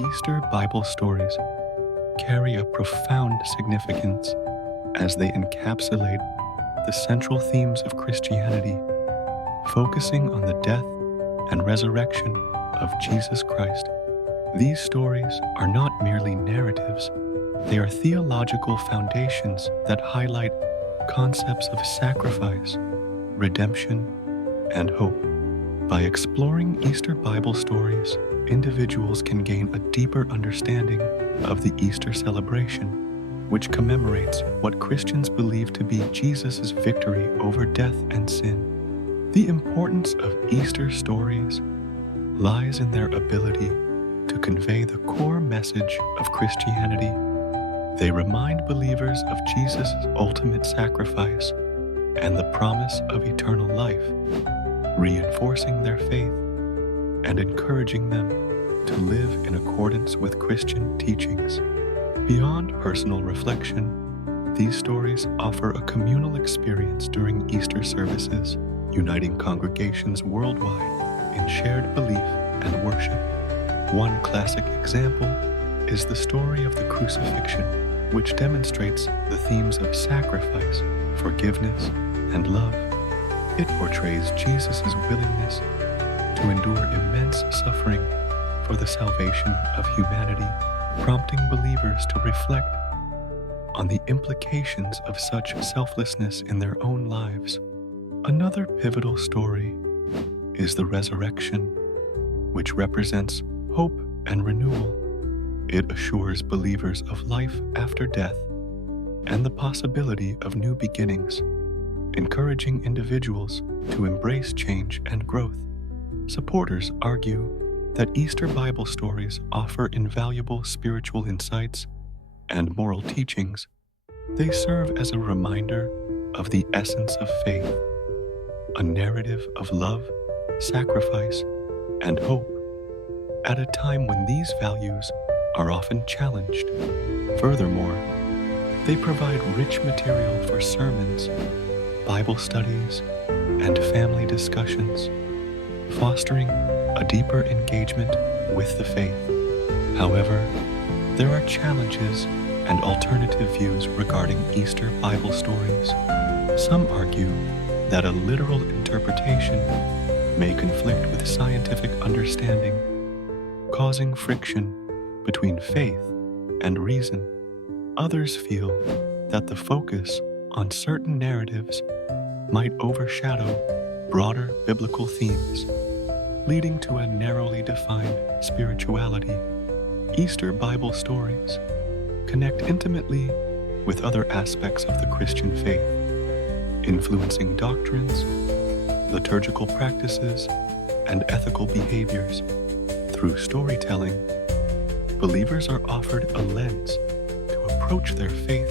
Easter Bible stories carry a profound significance as they encapsulate the central themes of Christianity, focusing on the death and resurrection of Jesus Christ. These stories are not merely narratives, they are theological foundations that highlight concepts of sacrifice, redemption, and hope. By exploring Easter Bible stories, individuals can gain a deeper understanding of the Easter celebration, which commemorates what Christians believe to be Jesus' victory over death and sin. The importance of Easter stories lies in their ability to convey the core message of Christianity. They remind believers of Jesus' ultimate sacrifice and the promise of eternal life, reinforcing their faith and encouraging them to live in accordance with Christian teachings. Beyond personal reflection, these stories offer a communal experience during Easter services, uniting congregations worldwide in shared belief and worship. One classic example is the story of the Crucifixion, which demonstrates the themes of sacrifice, forgiveness, and love. It portrays Jesus' willingness to endure immense suffering for the salvation of humanity, prompting believers to reflect on the implications of such selflessness in their own lives. Another pivotal story is the resurrection, which represents hope and renewal. It assures believers of life after death and the possibility of new beginnings, encouraging individuals to embrace change and growth. Supporters argue that Easter Bible stories offer invaluable spiritual insights and moral teachings. They serve as a reminder of the essence of faith, a narrative of love, sacrifice, and hope, at a time when these values are often challenged. Furthermore, they provide rich material for sermons, Bible studies, and family discussions, fostering a deeper engagement with the faith. However, there are challenges and alternative views regarding Easter Bible stories. Some argue that a literal interpretation may conflict with scientific understanding, causing friction between faith and reason. Others feel that the focus on certain narratives might overshadow broader biblical themes, leading to a narrowly defined spirituality. Easter Bible stories connect intimately with other aspects of the Christian faith, influencing doctrines, liturgical practices, and ethical behaviors. Through storytelling, believers are offered a lens to approach their faith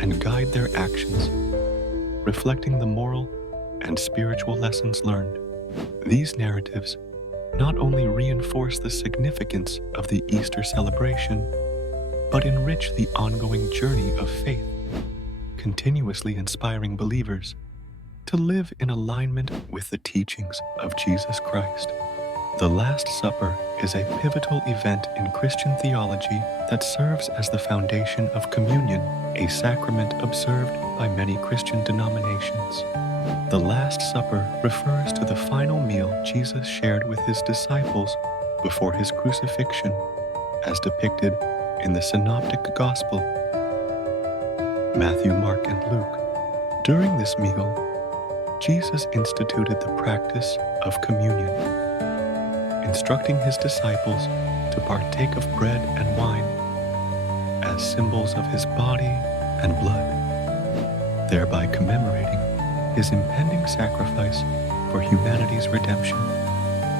and guide their actions, reflecting the moral and spiritual lessons learned. These narratives not only reinforce the significance of the Easter celebration, but enrich the ongoing journey of faith, continuously inspiring believers to live in alignment with the teachings of Jesus Christ. The Last Supper is a pivotal event in Christian theology that serves as the foundation of communion, a sacrament observed by many Christian denominations. The Last Supper refers to the final meal Jesus shared with his disciples before his crucifixion, as depicted in the Synoptic Gospel, Matthew, Mark, and Luke. During this meal, Jesus instituted the practice of communion, instructing his disciples to partake of bread and wine as symbols of his body and blood, thereby commemorating his impending sacrifice for humanity's redemption.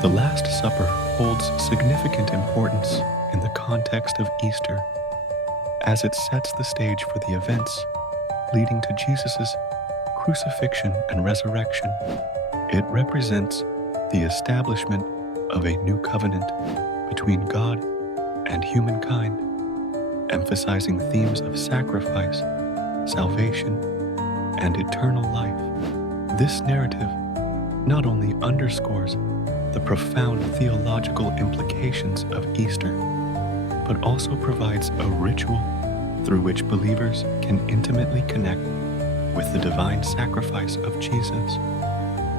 The Last Supper holds significant importance in the context of Easter, as it sets the stage for the events leading to Jesus' crucifixion and resurrection. It represents the establishment of a new covenant between God and humankind, emphasizing themes of sacrifice, salvation, and eternal life. This narrative not only underscores the profound theological implications of Easter, but also provides a ritual through which believers can intimately connect with the divine sacrifice of Jesus,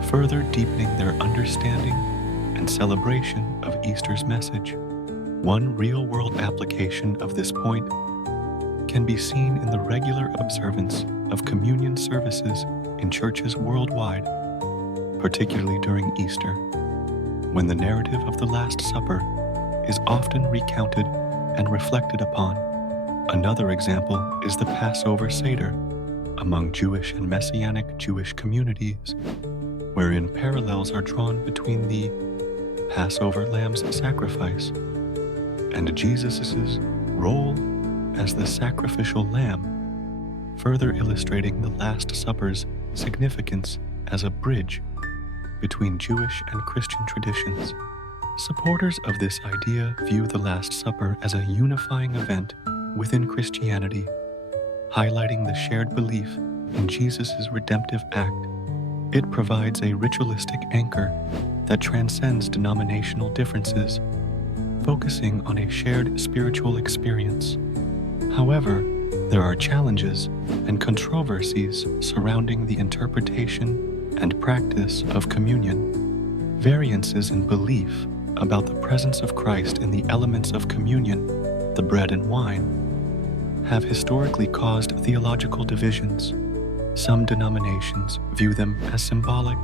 further deepening their understanding and celebration of Easter's message. One real-world application of this point can be seen in the regular observance of communion services in churches worldwide, particularly during Easter, when the narrative of the Last Supper is often recounted and reflected upon. Another example is the Passover Seder among Jewish and Messianic Jewish communities, wherein parallels are drawn between the Passover lamb's sacrifice and Jesus' role as the sacrificial lamb, further illustrating the Last Supper's significance as a bridge between Jewish and Christian traditions. Supporters of this idea view the Last Supper as a unifying event within Christianity, highlighting the shared belief in Jesus' redemptive act. It provides a ritualistic anchor that transcends denominational differences, focusing on a shared spiritual experience. However, there are challenges and controversies surrounding the interpretation and practice of communion. Variances in belief about the presence of Christ in the elements of communion, the bread and wine, have historically caused theological divisions. Some denominations view them as symbolic,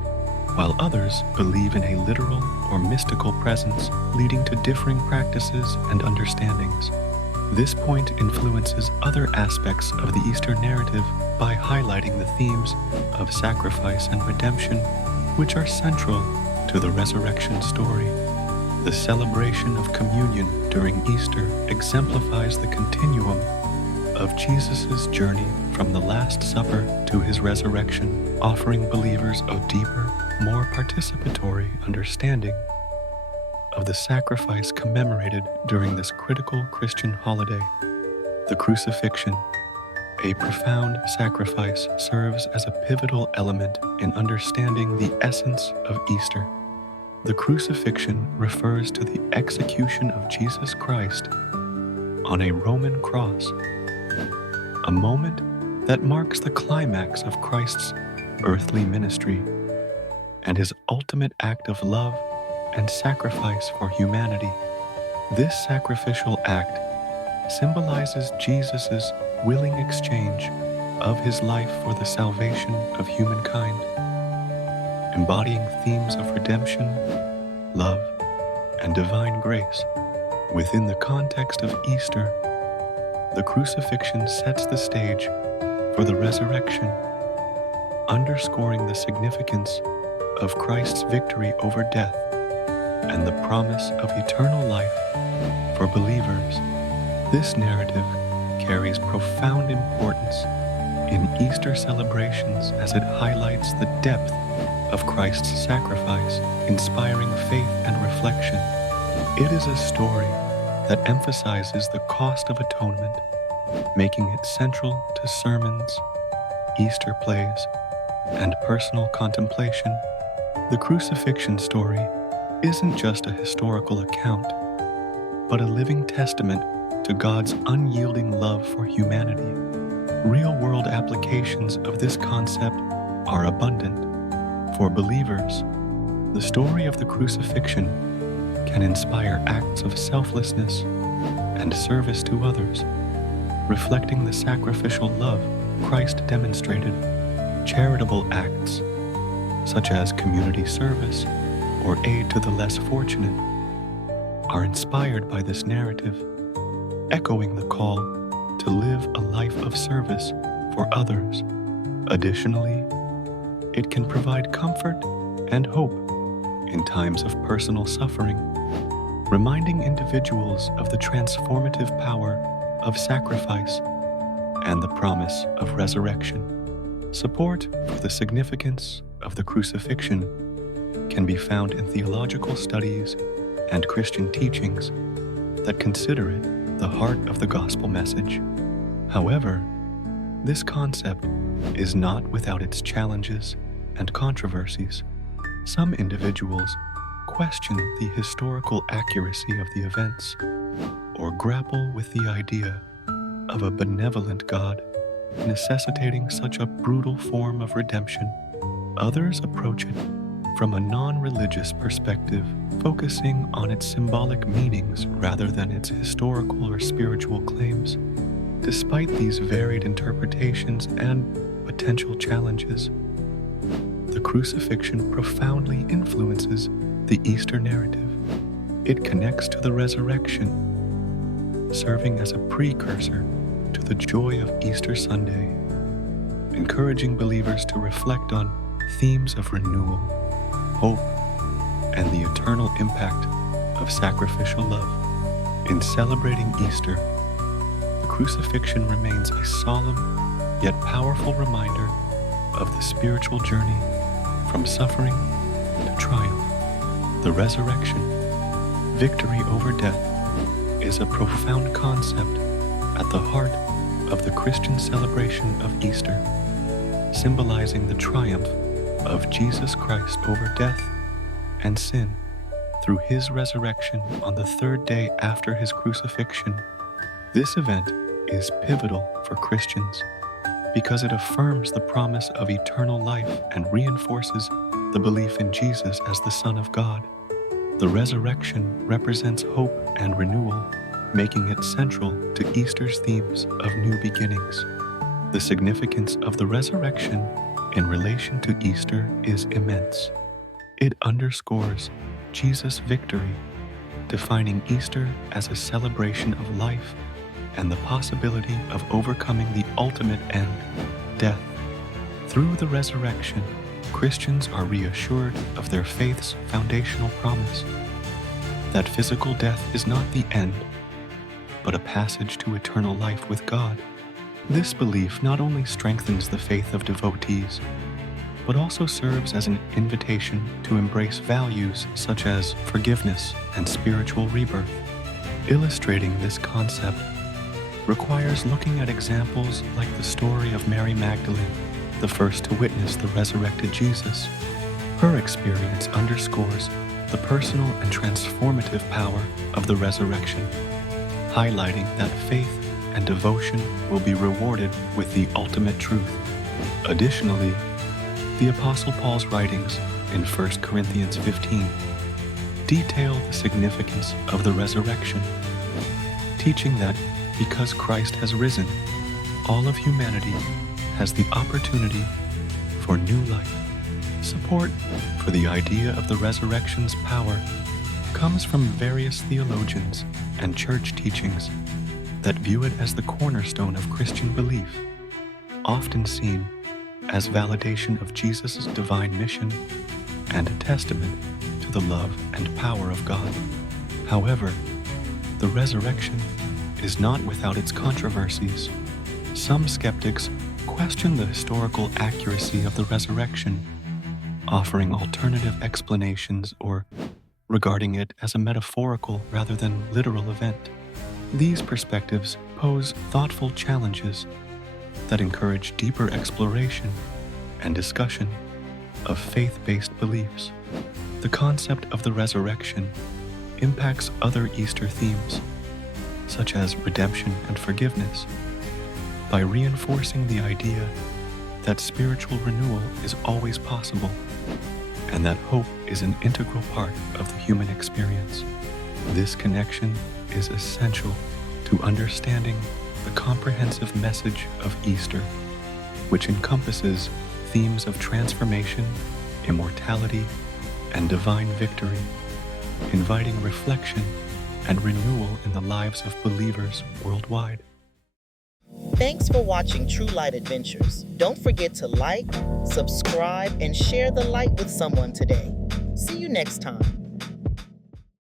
while others believe in a literal or mystical presence, leading to differing practices and understandings. This point influences other aspects of the Easter narrative by highlighting the themes of sacrifice and redemption, which are central to the resurrection story. The celebration of communion during Easter exemplifies the continuum of Jesus' journey from the Last Supper to his resurrection, offering believers a deeper, more participatory understanding of the sacrifice commemorated during this critical Christian holiday. The crucifixion, a profound sacrifice, serves as a pivotal element in understanding the essence of Easter. The crucifixion refers to the execution of Jesus Christ on a Roman cross, a moment that marks the climax of Christ's earthly ministry and his ultimate act of love and sacrifice for humanity. This sacrificial act symbolizes Jesus' willing exchange of his life for the salvation of humankind, embodying themes of redemption, love, and divine grace. Within the context of Easter, the crucifixion sets the stage for the resurrection, underscoring the significance of Christ's victory over death and the promise of eternal life for believers. This narrative carries profound importance in Easter celebrations as it highlights the depth of Christ's sacrifice, inspiring faith and reflection. It is a story that emphasizes the cost of atonement, making it central to sermons, Easter plays, and personal contemplation. The crucifixion story isn't just a historical account, but a living testament to God's unyielding love for humanity. Real-world applications of this concept are abundant. For believers, the story of the crucifixion can inspire acts of selflessness and service to others, reflecting the sacrificial love Christ demonstrated. Charitable acts, such as community service or aid to the less fortunate, are inspired by this narrative, echoing the call to live a life of service for others. Additionally, it can provide comfort and hope in times of personal suffering, reminding individuals of the transformative power of sacrifice and the promise of resurrection. Support for the significance of the crucifixion can be found in theological studies and Christian teachings that consider it the heart of the gospel message. However, this concept is not without its challenges and controversies. Some individuals question the historical accuracy of the events or grapple with the idea of a benevolent God necessitating such a brutal form of redemption. Others approach it from a non-religious perspective, focusing on its symbolic meanings rather than its historical or spiritual claims. Despite these varied interpretations and potential challenges, the crucifixion profoundly influences the Easter narrative. It connects to the resurrection, serving as a precursor to the joy of Easter Sunday, encouraging believers to reflect on themes of renewal, hope, and the eternal impact of sacrificial love. In celebrating Easter, the crucifixion remains a solemn yet powerful reminder of the spiritual journey from suffering to triumph. The resurrection, victory over death, is a profound concept at the heart of the Christian celebration of Easter, symbolizing the triumph of Jesus Christ over death and sin through his resurrection on the third day after his crucifixion. This event is pivotal for Christians because it affirms the promise of eternal life and reinforces the belief in Jesus as the Son of God. The resurrection represents hope and renewal, making it central to Easter's themes of new beginnings. The significance of the resurrection in relation to Easter is immense. It underscores Jesus' victory, defining Easter as a celebration of life and the possibility of overcoming the ultimate end, death. Through the resurrection, Christians are reassured of their faith's foundational promise, that physical death is not the end, but a passage to eternal life with God. This belief not only strengthens the faith of devotees, but also serves as an invitation to embrace values such as forgiveness and spiritual rebirth. Illustrating this concept requires looking at examples like the story of Mary Magdalene, the first to witness the resurrected Jesus. Her experience underscores the personal and transformative power of the resurrection, highlighting that faith and devotion will be rewarded with the ultimate truth. Additionally, the Apostle Paul's writings in 1 Corinthians 15 detail the significance of the resurrection, teaching that because Christ has risen, all of humanity has the opportunity for new life. Support for the idea of the resurrection's power comes from various theologians and church teachings that view it as the cornerstone of Christian belief, often seen as validation of Jesus' divine mission and a testament to the love and power of God. However, the resurrection is not without its controversies. Some skeptics question the historical accuracy of the resurrection, offering alternative explanations or regarding it as a metaphorical rather than literal event. These perspectives pose thoughtful challenges that encourage deeper exploration and discussion of faith-based beliefs. The concept of the resurrection impacts other Easter themes, such as redemption and forgiveness, by reinforcing the idea that spiritual renewal is always possible and that hope is an integral part of the human experience. This connection is essential to understanding the comprehensive message of Easter, which encompasses themes of transformation, immortality, and divine victory, inviting reflection and renewal in the lives of believers worldwide. Thanks for watching True Light Adventures. Don't forget to like, subscribe, and share the light with someone today. See you next time.